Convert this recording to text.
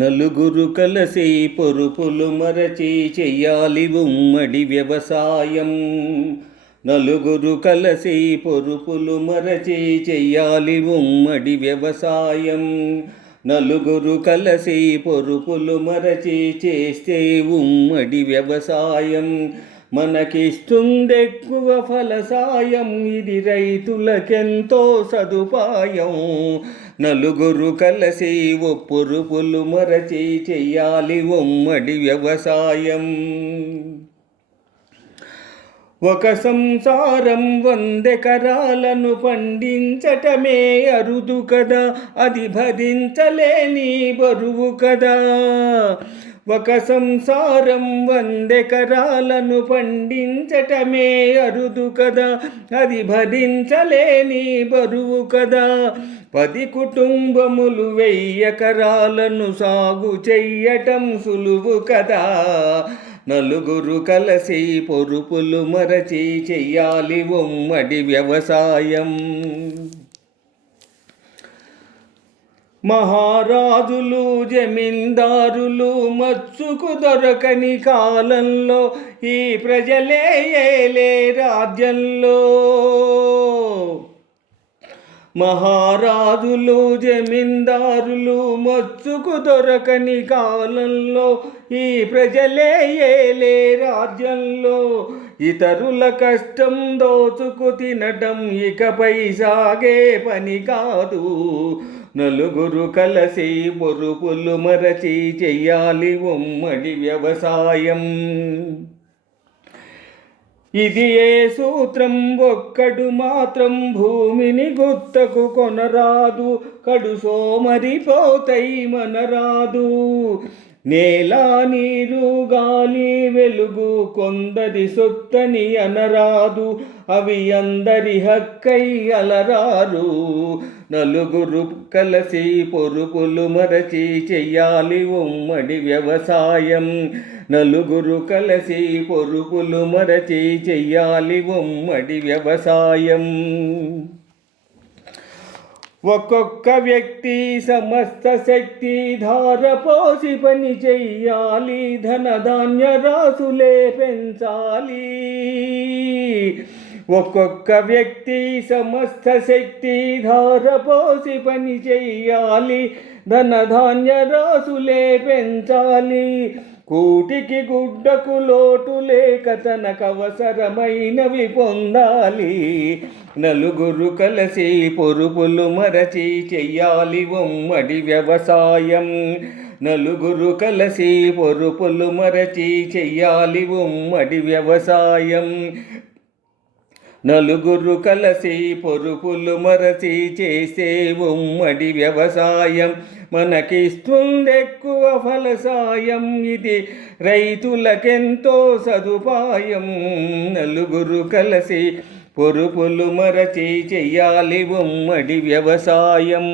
నలుగురు కలిసి పొరుపులు మరచి చెయ్యాలి ఉమ్మడి వ్యవసాయం. నలుగురు కలిసి పొరుపులు మరచి చెయ్యాలి ఉమ్మడి వ్యవసాయం. నలుగురు కలిసి పొరుపులు మరచి చేస్తే ఉమ్మడి వ్యవసాయం. మనకిస్తుందెక్కువ ఫలసాయం, ఇది రైతులకెంతో సదుపాయం. నలుగురు కలిసి పొరుపులు మరచి చెయ్యాలి ఉమ్మడి వ్యవసాయం. ఒక సంసారం 100 ఎకరాలను పండించటమే అరుదు కదా, అది భరించలేని బరువు కదా. ఒక సంసారం 100 ఎకరాలను పండించటమే అరుదు కదా, అది భరించలేని బరువు కదా. 10 కుటుంబములు 1000 ఎకరాలను సాగు చెయ్యటం సులువు కదా. నలుగురు కలిసి పొరుపులు మరచి చెయ్యాలి ఉమ్మడి వ్యవసాయం. మహారాజులు జమీందారులు మచ్చుకు దొరకని కాలంలో ఈ ప్రజలే ఏలే రాజ్యంలో. మహారాజులు జమీందారులు మచ్చుకు దొరకని కాలంలో ఈ ప్రజలే ఏలే రాజ్యంలో. ఇతరుల కష్టం దోచుకు తినటం ఇకపై సాగే పని కాదు. నలుగురు కలిసి పొరుపులు మరచి చెయ్యాలి ఉమ్మడి వ్యవసాయం. ఇది ఏ సూత్రం, ఒక్కడు మాత్రం భూమిని గుత్తకు కొనరాదు. కడు సోమరిపోతై మనరాదు. నేల నీరు గాలి వెలుగు కొందరి సొత్తని అనరాదు. అవి అందరి హక్కై అలరారు. నలుగురు కలిసి పొరుపులు మరచి చెయ్యాలి ఉమ్మడి వ్యవసాయం. నలుగురు కలిసి పొరుపులు మరచి చెయ్యాలి ఉమ్మడి వ్యవసాయం. ఒక్కొక్క వ్యక్తి సమస్త శక్తి ధారపోసి పని చెయ్యాలి. ధనధాన్య రాసులే పెంచాలి. ఒక్కొక్క వ్యక్తి సమస్త శక్తి ధారపోసి పని చెయ్యాలి. ధనధాన్య రాసులే పెంచాలి. కూటికి గుడ్డకు లోటు లేక తనకవసరమైనవి పొందాలి. నలుగురు కలిసి పొరుపులు మరచి చెయ్యాలి ఉమ్మడి వ్యవసాయం. నలుగురు కలిసి పొరుపులు మరచి చెయ్యాలి ఉమ్మడి వ్యవసాయం. నలుగురు కలిసి పొరుపులు మరచి చేసే ఉమ్మడి వ్యవసాయం. మనకిస్తుందెక్కువ ఫలసాయం, ఇది రైతులకెంతో సదుపాయం. నలుగురు కలిసి పొరుపులు మరచి చెయ్యాలి ఉమ్మడి వ్యవసాయం.